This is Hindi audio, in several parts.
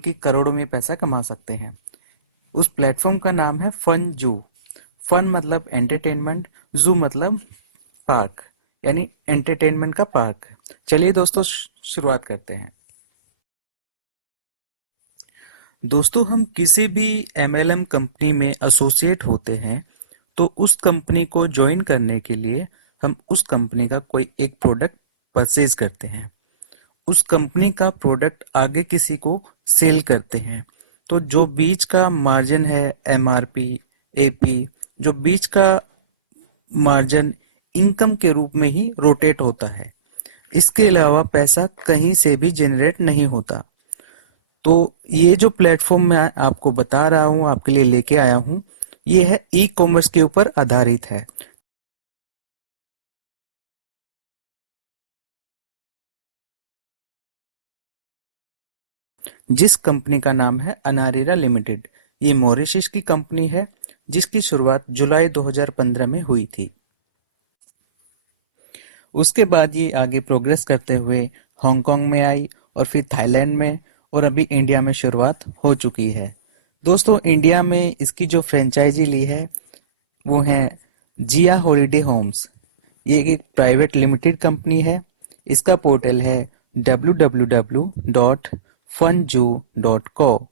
कि करोड़ों में पैसा कमा सकते हैं। उस प्लेटफॉर्म का नाम है फन जू। फन मतलब एंटरटेनमेंट, जू मतलब पार्क, यानी एंटरटेनमेंट का पार्क। चलिए दोस्तों, शुरुआत करते हैं। दोस्तों, हम किसी भी एमएलएम कंपनी में एसोसिएट होते हैं तो उस कंपनी को ज्वाइन करने के लिए हम उस कंपनी का कोई एक प्रोडक्ट परचेज करते हैं। उस कंपनी का प्रोडक्ट आगे किसी को सेल करते हैं। तो जो बीच का मार्जिन है, एमआरपी, एपी, जो बीच का मार्जिन इनकम के रूप में ही रोटेट होता है। इसके अलावा पैसा कहीं से भी जनरेट नहीं होता। तो ये जो प्लेटफॉर्म मैं आपको बता रहा हूँ, आपके लिए लेके आया हूँ, ये है ई कॉमर्स के ऊपर आधारित है। जिस कंपनी का नाम है अनारेरा लिमिटेड। ये मॉरिशस की कंपनी है जिसकी शुरुआत जुलाई 2015 में हुई थी। उसके बाद ये आगे प्रोग्रेस करते हुए हांगकांग में आई और फिर थाईलैंड में, और अभी इंडिया में शुरुआत हो चुकी है। दोस्तों, इंडिया में इसकी जो फ्रेंचाइजी ली है वो है जिया हॉलिडे होम्स। ये एक प्राइवेट लिमिटेड कंपनी है। इसका पोर्टल है www.funju.co।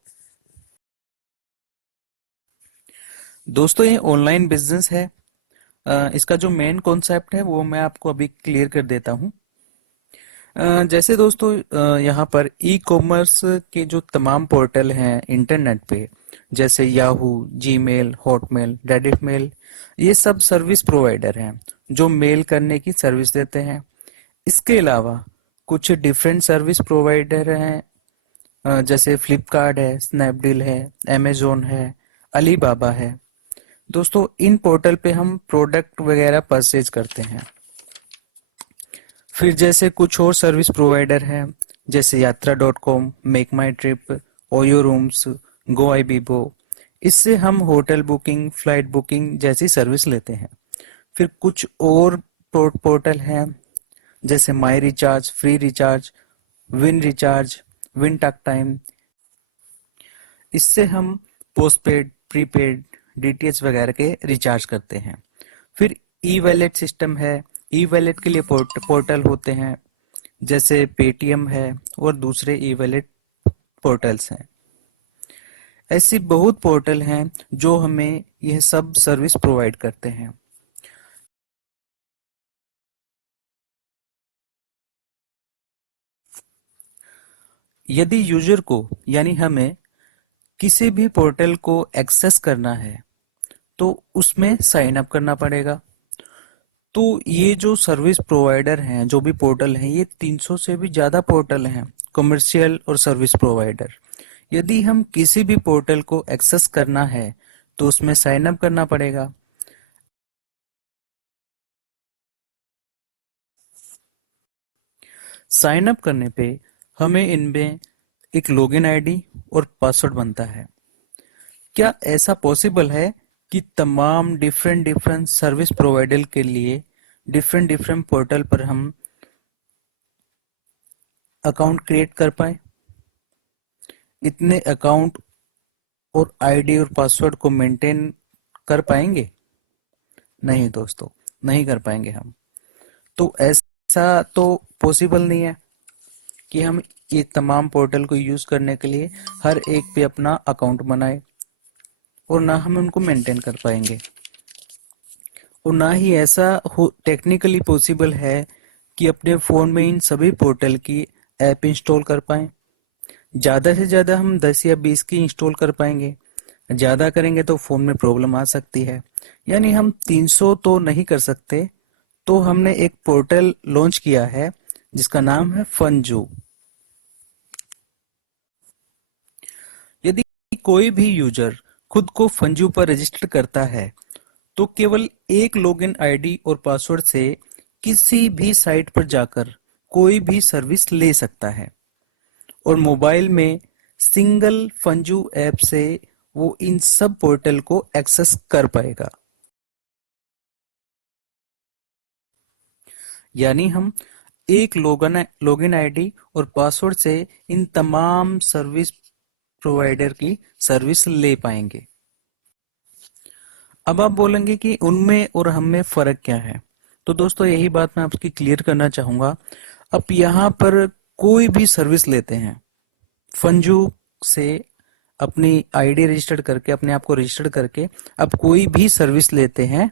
दोस्तों, ये ऑनलाइन बिजनेस है। इसका जो मेन कॉन्सेप्ट है वो मैं आपको अभी क्लियर कर देता हूँ। जैसे दोस्तों, यहाँ पर ई कॉमर्स के जो तमाम पोर्टल हैं इंटरनेट पे, जैसे Yahoo, Gmail, Hotmail, Reddit mail, ये सब सर्विस प्रोवाइडर हैं जो मेल करने की सर्विस देते हैं। इसके अलावा कुछ डिफरेंट सर्विस प्रोवाइडर हैं, जैसे फ्लिपकार्ट है, स्नैपडील है, अमेजोन है, अलीबाबा है। दोस्तों, इन पोर्टल पे हम प्रोडक्ट वगैरह परचेज करते हैं। फिर जैसे कुछ और सर्विस प्रोवाइडर हैं, जैसे Yatra dot com, make my trip, OYO rooms, Goibibo. इससे हम होटल बुकिंग, फ्लाइट बुकिंग जैसी सर्विस लेते हैं। फिर कुछ और पोर्टल हैं, जैसे my recharge, free recharge, recharge, win talk time. इससे हम पोस्टपेड, प्रीपेड, डीटीएच वगैरह के रिचार्ज करते हैं। फिर ई वैलेट सिस्टम है। ई वैलेट के लिए पोर्टल होते हैं, जैसे पेटीएम है और दूसरे ई वैलेट पोर्टल्स हैं। ऐसी बहुत पोर्टल हैं जो हमें यह सब सर्विस प्रोवाइड करते हैं। यदि यूजर को, यानी हमें, किसी भी पोर्टल को एक्सेस करना है तो उसमें साइन अप करना पड़ेगा। तो ये जो सर्विस प्रोवाइडर हैं, जो भी पोर्टल हैं, ये 300 से भी ज्यादा पोर्टल हैं, कमर्शियल और सर्विस प्रोवाइडर। यदि हम किसी भी पोर्टल को एक्सेस करना है तो उसमें साइन अप करना पड़ेगा। साइन अप करने पे हमें इनमें एक लॉगिन आईडी और पासवर्ड बनता है। क्या ऐसा पॉसिबल है कि तमाम डिफरेंट डिफरेंट सर्विस प्रोवाइडर के लिए डिफरेंट डिफरेंट पोर्टल पर हम अकाउंट क्रिएट कर पाए? इतने अकाउंट और आईडी और पासवर्ड को मेंटेन कर पाएंगे? नहीं दोस्तों, नहीं कर पाएंगे हम। तो ऐसा तो पॉसिबल नहीं है कि हम ये तमाम पोर्टल को यूज करने के लिए हर एक पे अपना अकाउंट बनाए, और ना हम उनको मेंटेन कर पाएंगे, और ना ही ऐसा हो टेक्निकली पॉसिबल है कि अपने फोन में इन सभी पोर्टल की ऐप इंस्टॉल कर पाएं। ज्यादा से ज्यादा हम 10 या 20 की इंस्टॉल कर पाएंगे। ज्यादा करेंगे तो फोन में प्रॉब्लम आ सकती है। यानी हम 300 तो नहीं कर सकते। तो हमने एक पोर्टल लॉन्च किया है जिसका नाम है फनजू। यदि कोई भी यूजर खुद को फंजू पर रजिस्टर करता है तो केवल एक लॉगिन आईडी और पासवर्ड से किसी भी साइट पर जाकर कोई भी सर्विस ले सकता है, और मोबाइल में सिंगल फंजू ऐप से वो इन सब पोर्टल को एक्सेस कर पाएगा। यानी हम एक लॉगिन आईडी और पासवर्ड से इन तमाम सर्विस प्रोवाइडर की सर्विस ले पाएंगे। अब आप बोलेंगे कि उनमें और हम में फर्क क्या है। तो दोस्तों यही बात मैं आपकी क्लियर करना चाहूंगा। अब यहाँ पर कोई भी सर्विस लेते हैं, फंजू से अपनी आईडी रजिस्टर्ड करके, अपने आप को रजिस्टर्ड करके अब कोई भी सर्विस लेते हैं,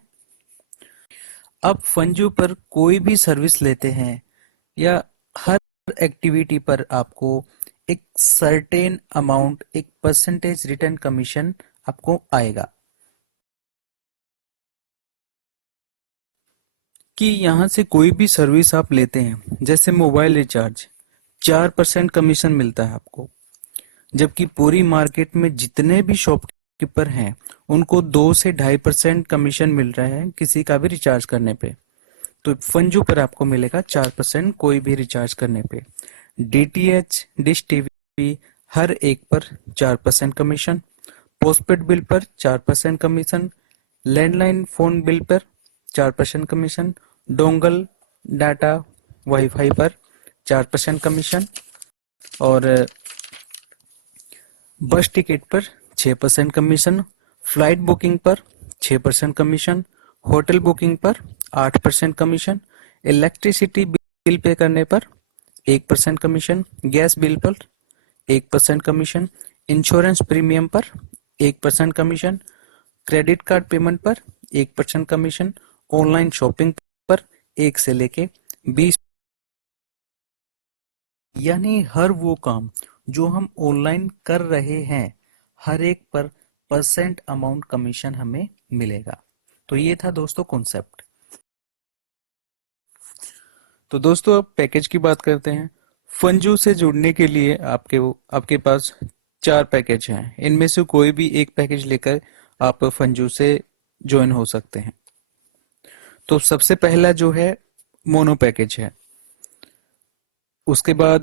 अब फंजू पर कोई भी सर्विस लेते हैं या हर एक्टिविटी पर आपको एक सर्टेन अमाउंट, एक परसेंटेज रिटर्न कमीशन आपको आएगा। कि यहाँ से कोई भी सर्विस आप लेते हैं, जैसे मोबाइल रिचार्ज, 4% कमीशन मिलता है आपको, जबकि पूरी मार्केट में जितने भी शॉपकीपर हैं उनको 2 से 2.5% कमीशन मिल रहा है किसी का भी रिचार्ज करने पे। तो फंजू पर आपको मिलेगा 4% कोई भी रिचार्ज करने पे। डीटीएच, डिश टीवी हर एक पर 4% कमीशन, पोस्टपेड बिल पर 4% कमीशन, लैंडलाइन फोन बिल पर 4% कमीशन, डोंगल डाटा वाईफाई पर 4% कमीशन, और बस टिकट पर 6% कमीशन, फ्लाइट बुकिंग पर 6% कमीशन, होटल बुकिंग पर 8% कमीशन, इलेक्ट्रिसिटी बिल पे करने पर 1% कमीशन, गैस बिल पर 1% कमीशन, इंश्योरेंस प्रीमियम पर 1% कमीशन, क्रेडिट कार्ड पेमेंट पर 1% कमीशन, ऑनलाइन शॉपिंग पर 1 से लेके 20, यानी हर वो काम जो हम ऑनलाइन कर रहे हैं हर एक पर परसेंट अमाउंट कमीशन हमें मिलेगा। तो ये था दोस्तों कॉन्सेप्ट। तो दोस्तों अब पैकेज की बात करते हैं। फंजू से जुड़ने के लिए आपके पास 4 पैकेज हैं। इनमें से कोई भी एक पैकेज लेकर आप फंजू से ज्वाइन हो सकते हैं। तो सबसे पहला जो है मोनो पैकेज है। उसके बाद